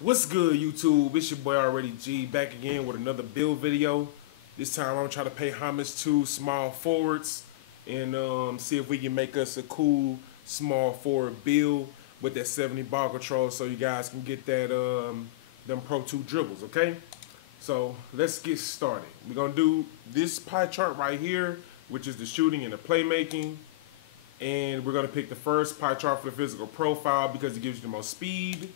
What's good, YouTube? It's your boy Already G back again with another build video. This time I'm gonna try to pay homage to small forwards and see if we can make us a cool small forward build with that 70 ball control, so you guys can get that them Pro 2 dribbles. Okay, so let's get started. We're gonna do this pie chart right here, which is the shooting and the playmaking. And we're gonna pick the first pie chart for the physical profile because it gives you the most speed.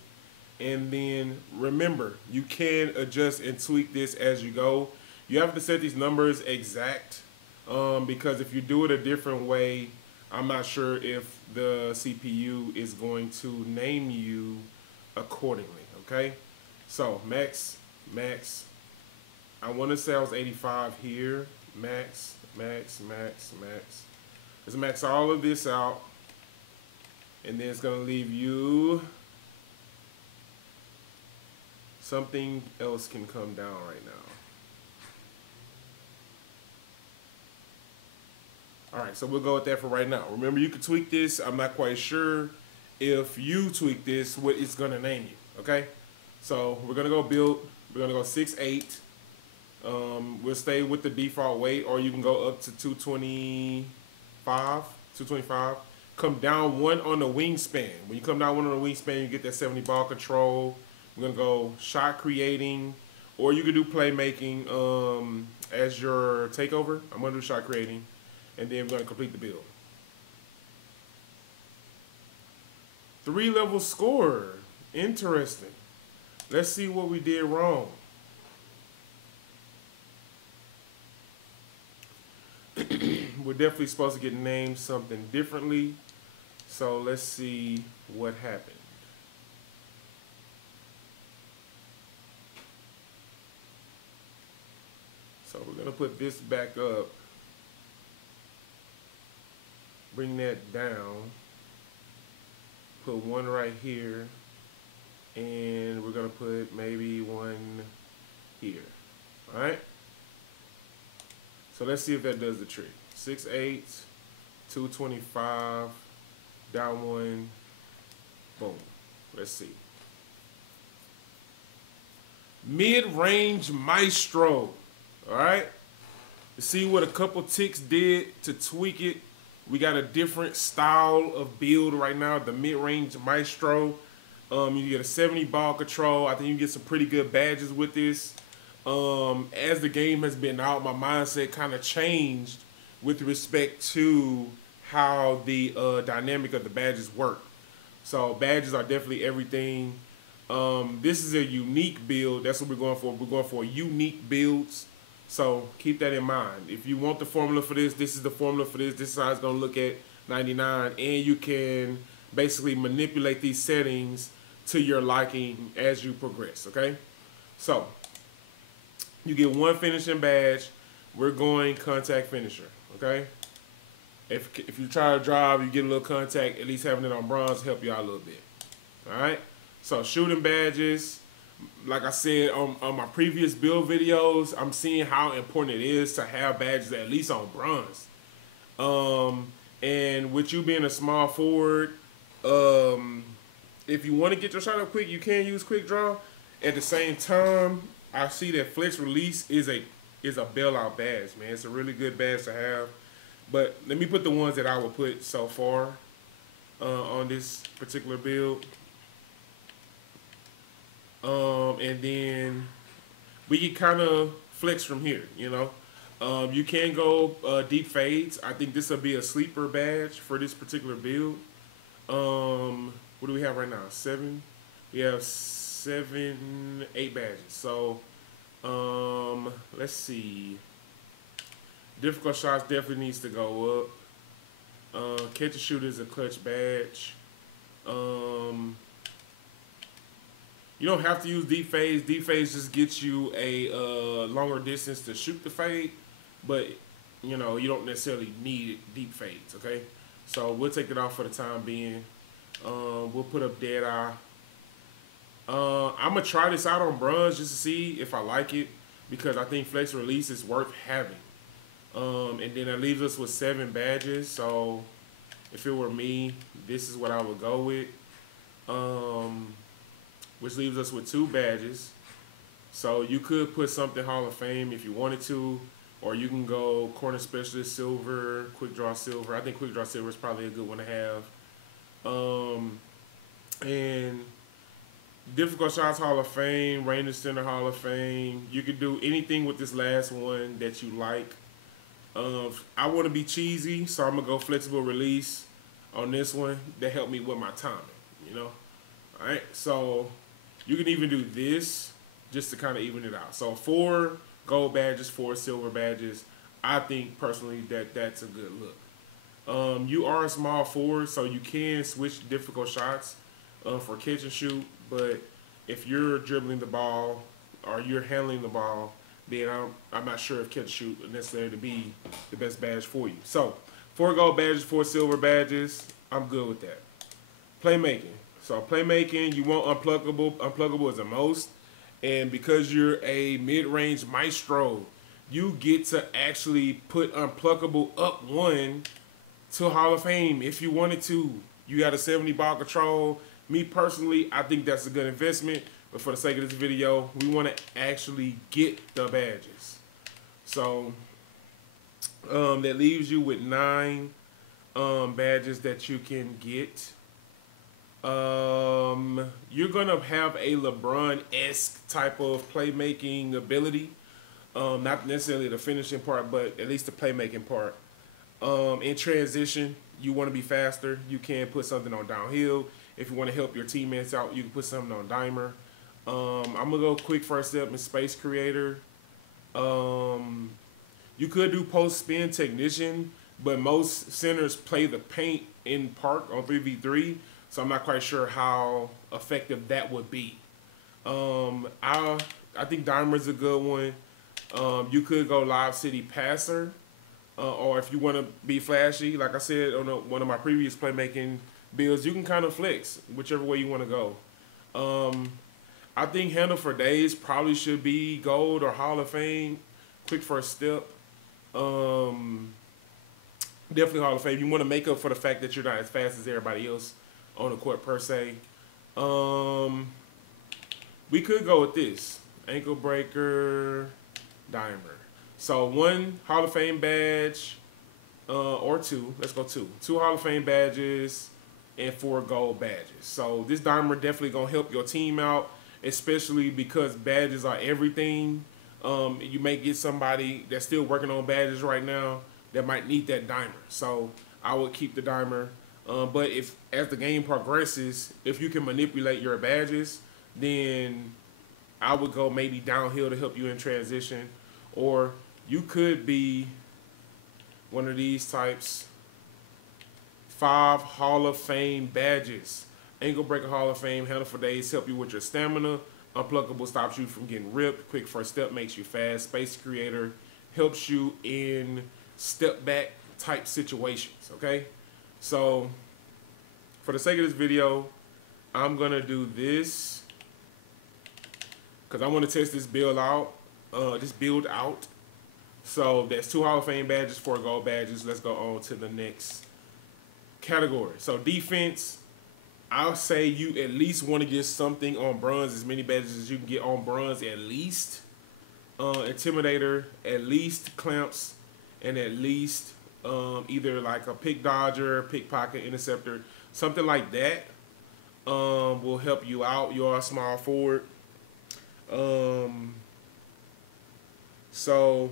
And then remember, you can adjust and tweak this as you go. You have to set these numbers exact because if you do it a different way, I'm not sure if the CPU is going to name you accordingly. Okay, so max. I want to say I was 85 here. Max. Let's max all of this out, and then it's gonna leave you. Something else can come down right now. Alright, so we'll go with that for right now. Remember, you can tweak this. I'm not quite sure if you tweak this, what it's going to name you. Okay? So we're going to go build. We're going to go 6'8". We'll stay with the default weight, or you can go up to 225. Come down one on the wingspan. When you come down one on the wingspan, you get that 70 ball control. We're going to go shot creating, or you can do playmaking as your takeover. I'm going to do shot creating, and then we're going to complete the build. 3-level score. Interesting. Let's see what we did wrong. We're definitely supposed to get named something differently. So let's see what happened. So we're going to put this back up, bring that down, put one right here, and we're going to put maybe one here. All right? So let's see if that does the trick. 6'8", 225, down one, boom. Let's see. Mid-Range Maestro. All right, you see what a couple ticks did to tweak it. We got a different style of build right now, the mid-range Maestro. You get a 70 ball control. I think you can get some pretty good badges with this. As the game has been out, my mindset kind of changed with respect to how the dynamic of the badges work. So badges are definitely everything. This is a unique build. That's what we're going for. We're going for unique builds. So keep that in mind. If you want the formula for this, this is the formula for this. This is how it's going to look at 99. And you can basically manipulate these settings to your liking as you progress, okay? So you get one finishing badge. We're going contact finisher, okay? If you try to drive, you get a little contact. At least having it on bronze help you out a little bit, all right? So shooting badges. Like I said on my previous build videos, I'm seeing how important it is to have badges at least on bronze. And with you being a small forward, if you want to get your shot up quick, you can use quick draw. At the same time, I see that flex release is a bailout badge, man. It's a really good badge to have. But let me put the ones that I would put so far on this particular build. And then we can kind of flex from here, you know. You can go deep fades. I think this will be a sleeper badge for this particular build. What do we have right now? 7? We have 7, 8 badges. So let's see. Difficult shots definitely needs to go up. Catch and shoot is a clutch badge. You don't have to use deep fades. Deep fades just gets you a longer distance to shoot the fade, but you know you don't necessarily need deep fades. Okay, so we'll take it off for the time being. We'll put up dead eye. I'm gonna try this out on bronze just to see if I like it because I think flex release is worth having. And then that leaves us with 7 badges. So if it were me, this is what I would go with. which leaves us with 2 badges. So you could put something Hall of Fame if you wanted to, or you can go Corner Specialist Silver, Quick Draw Silver. I think Quick Draw Silver is probably a good one to have. And Difficult Shots Hall of Fame, Range Center Hall of Fame. You can do anything with this last one that you like. I want to be cheesy, so I'm going to go Flexible Release on this one. That helped me with my timing, you know? All right, so you can even do this just to kind of even it out. So 4 gold badges, 4 silver badges. I think personally that that's a good look. You are a small forward, so you can switch difficult shots for catch and shoot. But if you're dribbling the ball or you're handling the ball, then I'm not sure if catch and shoot is necessary to be the best badge for you. So 4 gold badges, 4 silver badges. I'm good with that. Playmaking. So playmaking, you want unpluggable. Unpluggable is the most. And because you're a mid-range maestro, you get to actually put unpluggable up 1 to Hall of Fame if you wanted to. You got a 70 ball control. Me personally, I think that's a good investment. But for the sake of this video, we want to actually get the badges. So that leaves you with 9 badges that you can get. You're gonna have a LeBron-esque type of playmaking ability. Not necessarily the finishing part, but at least the playmaking part. In transition, you want to be faster. You can put something on downhill. If you want to help your teammates out, you can put something on dimer. I'm gonna go quick first step in Space Creator. You could do post spin technician, but most centers play the paint in park on 3v3. So I'm not quite sure how effective that would be. I think Dimer's a good one. You could go Live City Passer, or if you want to be flashy, like I said on one of my previous playmaking builds, you can kind of flex whichever way you want to go. I think Handle for Days probably should be gold or Hall of Fame. Quick first step. Definitely Hall of Fame. You want to make up for the fact that you're not as fast as everybody else on the court per se. We could go with this. Ankle Breaker, Dimer. So 1 Hall of Fame badge, or 2. Let's go 2. 2 Hall of Fame badges and 4 gold badges. So this Dimer definitely going to help your team out, especially because badges are everything. You may get somebody that's still working on badges right now that might need that Dimer. So I would keep the Dimer. But if as the game progresses, if you can manipulate your badges, then I would go maybe downhill to help you in transition. Or you could be one of these types. 5 Hall of Fame badges. Ankle Breaker Hall of Fame, Handle for Days, help you with your stamina. Unpluggable stops you from getting ripped. Quick first step makes you fast. Space Creator helps you in step back type situations, okay? So, for the sake of this video, I'm going to do this because I want to test this build out. So, that's 2 Hall of Fame badges, 4 gold badges. Let's go on to the next category. So, defense, I'll say you at least want to get something on bronze, as many badges as you can get on bronze at least. Intimidator, at least clamps, and at least either like a pick dodger, pickpocket, interceptor, something like that will help you out. You are a small forward. So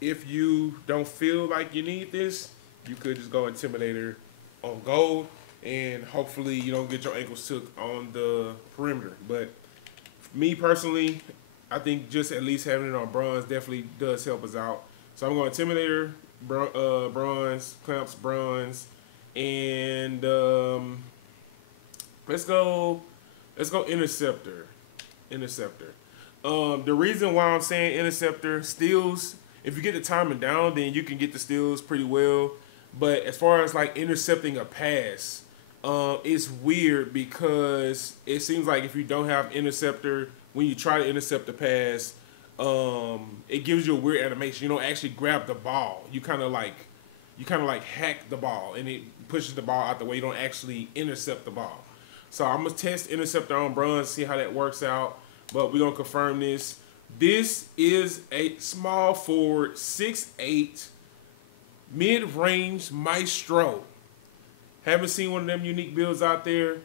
if you don't feel like you need this, you could just go Intimidator on gold, and hopefully you don't get your ankles took on the perimeter. But me personally, I think just at least having it on bronze definitely does help us out. So I'm going Intimidator, bronze, clamps, bronze, and let's go interceptor. The reason why I'm saying interceptor, steals, if you get the timing down, then you can get the steals pretty well. But as far as like intercepting a pass, it's weird because it seems like if you don't have interceptor, when you try to intercept the pass, it gives you a weird animation. You don't actually grab the ball. You kind of like hack the ball, and it pushes the ball out the way. You don't actually intercept the ball. So I'm going to test Interceptor on bronze, see how that works out. But we're going to confirm this. This is a small forward, 6'8", mid-range Maestro. Haven't seen one of them unique builds out there.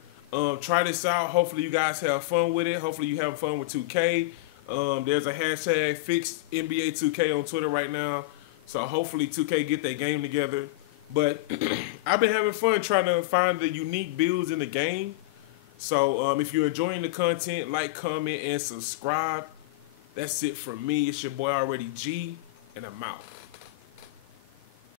Try this out. Hopefully you guys have fun with it. Hopefully you have fun with 2K. There's a hashtag fixed NBA 2K on Twitter right now. So hopefully 2K get their game together. But I've been having fun trying to find the unique builds in the game. So if you're enjoying the content, like, comment, and subscribe. That's it from me. It's your boy Already G, and I'm out.